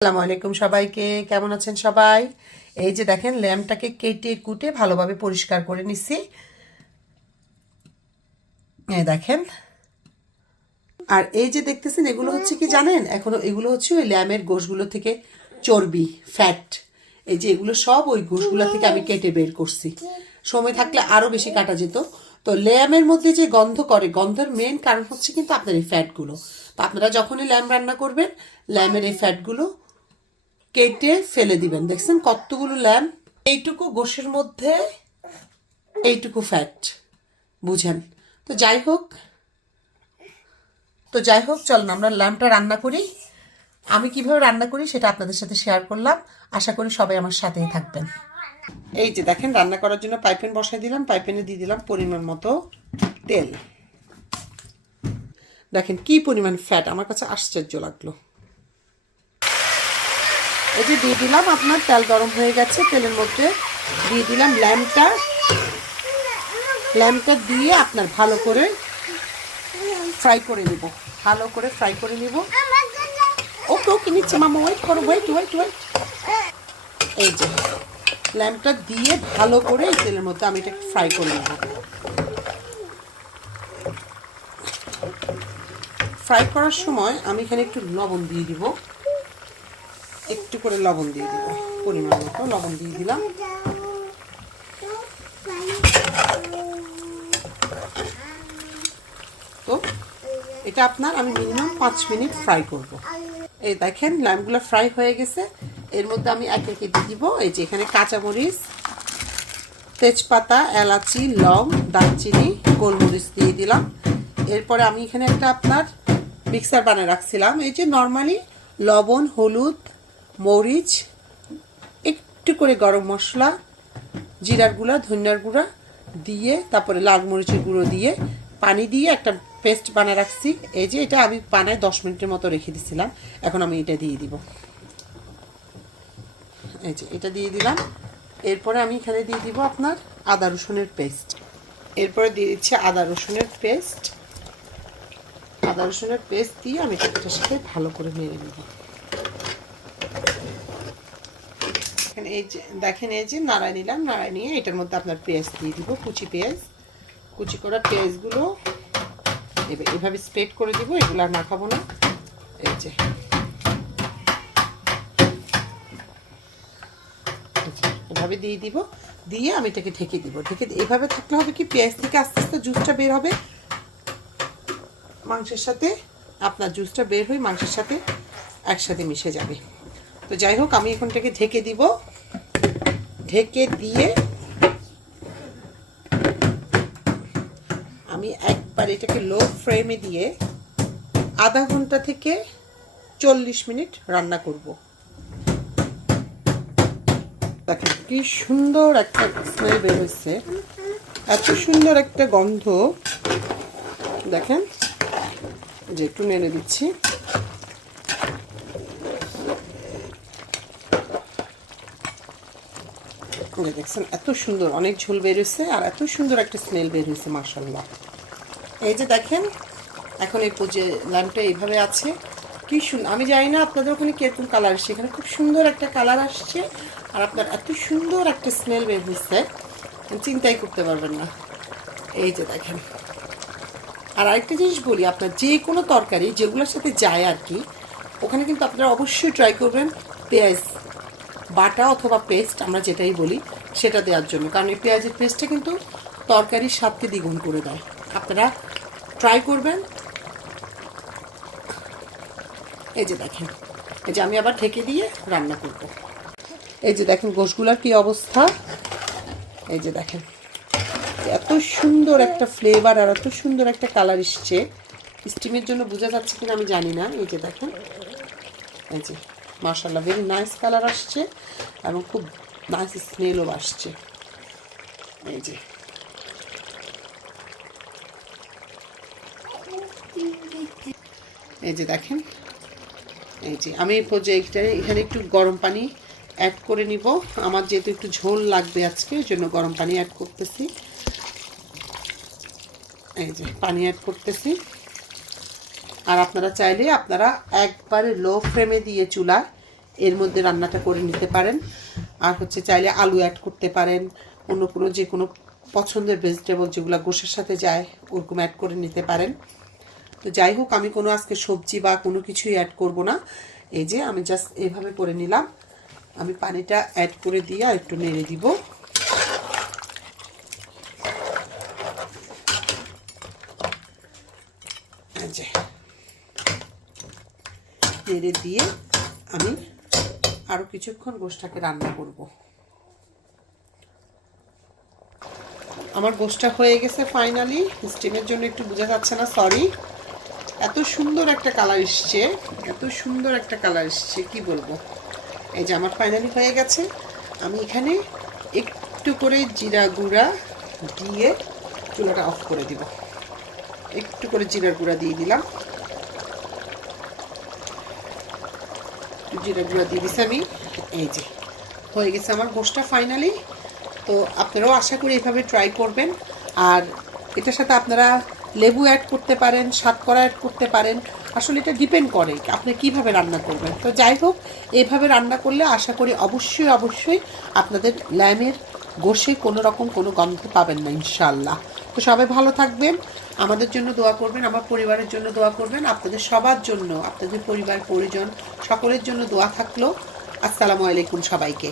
আসসালামু আলাইকুম সবাইকে, কেমন আছেন সবাই? এই যে দেখেন ল্যাম্পটাকে কেটে কুটে ভালোভাবে পরিষ্কার করে নিছি। এই দেখেন, আর এই যে দেখতেছেন এগুলো হচ্ছে কি জানেন, এখনো এগুলো হচ্ছে ওই ল্যামের গোশগুলো থেকে চর্বি, ফ্যাট। এই যে এগুলো সব ওই গোশগুলো থেকে আমি কেটে বের করছি। সময় থাকলে আরো বেশি কাটা যেত। তো ল্যামের মধ্যে যে গন্ধ করে, গন্ধের মেন কারণ হচ্ছে কিন্তু আপনার এই ফ্যাটগুলো। তো আপনারা যখনই ল্যাম রান্না করবেন, ল্যামের এই ফ্যাটগুলো কেটে ফেলে দিবেন। দেখছেন কতগুলো ল্যাম্প, এইটুকু গোশের মধ্যে এইটুকু ফ্যাট, বুঝেন? তো যাই হোক চলুন আমরা ল্যাম্পটা রান্না করি। আমি কিভাবে রান্না করি সেটা আপনাদের সাথে শেয়ার করলাম। আশা করি সবাই আমার সাথেই থাকবেন। এই যে দেখেন, রান্না করার জন্য পাইপেন বসাই দিলাম। পাইপেনে দিয়ে দিলাম পরিমাণ মতো তেল। দেখেন কি পরিমাণ ফ্যাট, আমার কাছে আশ্চর্য লাগলো। এই যে দিয়ে দিলাম, আপনার তেল গরম হয়ে গেছে, তেলের মধ্যে দিয়ে দিলাম ল্যাম্পটা দিয়ে আপনার ভালো করে ফ্রাই করে নিব। ওকে ওকে নিচ্ছে মামা, ওয়েট করো, ওয়েট। এই যে ল্যাম্পটা দিয়ে ভালো করে এই তেলের মধ্যে আমি এটা ফ্রাই করে নেব। ফ্রাই করার সময় আমি এখানে একটু লবণ দিয়ে দিব, একটু করে লবণ দিয়ে দিব, পরিমাণ মতো লবণ দিয়ে দিলাম। তো এটা আপনার আমি মিনিমাম 5 মিনিট ফ্রাই করব। এই দেখেন ল্যাম্পগুলো ফ্রাই হয়ে গেছে। এর মধ্যে আমি একে একে দিয়ে দিব, এই যে এখানে কাঁচামরিচ, তেজপাতা, এলাচি, লং, দারচিনি, গোলমরিচ দিয়ে দিলাম। এরপরে আমি এখানে একটা আপনার মিক্সার বানিয়ে রাখছিলাম। এই যে নর্মালি লবণ, হলুদ, মরিচ, একটু করে গরম মশলা, জিরার গুঁড়া, ধনিয়ার গুঁড়া দিয়ে, তারপরে লাল মরিচের গুঁড়ো দিয়ে, পানি দিয়ে একটা পেস্ট বানিয়ে রাখছি। এই যে এটা আমি বানায় 10 মিনিটের মতো রেখে দিছিলাম। এখন আমি এটা দিয়ে দিব। এই যে এটা দিয়ে দিলাম। এরপরে আমি এখানে দিয়ে দিব আপনার আদা রসুনের পেস্ট। এরপরে দিয়ে দিচ্ছি আদা রসুনের পেস্ট দিয়ে আমি এটার সাথে ভালো করে নেড়ে নেব। এই যে দেখেন, এই যে নাড়াই নিলাম, নাড়াই নিয়ে এটার মধ্যে আপনার পেঁয়াজ দিয়ে দিব, কুচি করা পেঁয়াজগুলো এভাবে স্প্রেড করে দিব। এগুলো আর মাখাবো না। এই যে এভাবে দিয়ে দিব, দিয়ে আমি এটাকে ঢেকে দিব। এভাবে থাকলে হবে কি, পেঁয়াজ থেকে আস্তে আস্তে জুসটা বের হবে মাংসের সাথে, আপনার জুসটা বের হয়ে মাংসের সাথে একসাথে মিশে যাবে। তো যাই হোক, আমি এখন এটাকে ঢেকে দিব। ঢেকে দিয়ে আমি একবার এটাকে লো ফ্লেমে দিয়ে আধা ঘন্টা থেকে 40 মিনিট রান্না করব। দেখেন কি সুন্দর একটা স্মেল বের হচ্ছে, এত সুন্দর একটা গন্ধ। দেখেন যে একটু নেড়ে দিচ্ছি। দেখছেন এত সুন্দর, অনেক ঝোল বের হয়েছে আর এত সুন্দর একটা স্মেল বের হয়েছে, মাশাআল্লাহ। এই যে দেখেন এখন এই যে ল্যাম্পটা এইভাবে আছে, কি সুন্দর। আমি জানি না আপনাদের ওখানে কিরকম কালার আসছে, এখানে খুব সুন্দর একটা কালার আসছে আর আপনার এত সুন্দর একটা স্মেল বের হচ্ছে, চিন্তাই করতে পারবেন না। এই যে দেখেন। আর আরেকটা জিনিস বলি, আপনার যে কোনো তরকারি যেগুলোর সাথে যায় আর কি, ওখানে কিন্তু আপনারা অবশ্যই ট্রাই করবেন পেঁয়াজ বাটা অথবা পেস্ট, আমরা যেটাই বলি সেটা দেওয়ার জন্য। কারণ এই পেঁয়াজের পেস্টটা কিন্তু তরকারির স্বাদকে দ্বিগুণ করে দেয়। আপনারা ট্রাই করবেন। এই যে দেখেন, এই যে আমি আবার ঢেকে দিয়ে রান্না করব। এই যে দেখেন গোশগুলার কি অবস্থা। এই যে দেখেন এত সুন্দর একটা ফ্লেভার আর এত সুন্দর একটা কালার এসছে। স্টিমের জন্য বোঝা যাচ্ছে কিনা আমি জানি না। এই যে দেখেন, এই যে মাশাআল্লাহ ভেরি নাইস কালার আসছে এবং খুব নাইস স্মেলও আসছে। এই যে দেখেন, এই যে আমি এখানে একটু গরম পানি অ্যাড করে নিব। আমার যেহেতু একটু ঝোল লাগবে আজকে, ওই জন্য গরম পানি অ্যাড করতেছি। এই যে পানি অ্যাড করতেছি। আর আপনারা চাইলে আপনারা একবারে লো ফ্লেমে দিয়ে চুলা এর মধ্যে রান্নাটা করে নিতে পারেন। আর হচ্ছে চাইলে আলু অ্যাড করতে পারেন, অন্য কোনো যে কোনো পছন্দের ভেজিটেবল যেগুলো গোশের সাথে যায় ওরকম অ্যাড করে নিতে পারেন। তো যাই হোক, আমি কোনো আজকে সবজি বা কোনো কিছুই অ্যাড করব না। এই যে আমি জাস্ট এভাবে করে নিলাম। আমি পানিটা অ্যাড করে দিয়ে আর একটু নেড়ে দিব। নেড়ে দিয়ে আমি আরও কিছুক্ষণ গোশটাকে রান্না করব। আমার গোশটা হয়ে গেছে ফাইনালি। স্টিমের জন্য একটু বোঝা যাচ্ছে না, সরি। এত সুন্দর একটা কালার এসছে, এত সুন্দর একটা কালার এসছে, কি বলবো। এই যে আমার ফাইনালি হয়ে গেছে। আমি এখানে একটু করে জিরা গুঁড়া দিয়ে চুলাটা অফ করে দিব। একটু করে জিরার গুঁড়া দিয়ে দিলাম, জিরা গুঁড়া দিয়ে দিছি আমি। এই যে হয়ে গেছে আমার গোশটা ফাইনালি। তো আপনারাও আশা করি এভাবে ট্রাই করবেন। আর এটার সাথে আপনারা লেবু অ্যাড করতে পারেন, শর্করা অ্যাড করতে পারেন। আসলে এটা ডিপেন্ড করে আপনি কিভাবে রান্না করবেন। তো যাই হোক, এইভাবে রান্না করলে আশা করি অবশ্যই অবশ্যই আপনাদের ল্যামের গোশে কোনো রকম কোনো গন্ধ পাবেন না ইনশাআল্লাহ। তো সবাই ভালো থাকবেন, আমাদের জন্য দোয়া করবেন, আমার পরিবারের জন্য দোয়া করবেন, আপনাদের সবার জন্য, আপনাদের পরিবার পরিজন সকলের জন্য দোয়া থাকলো। আসসালামু আলাইকুম সবাইকে।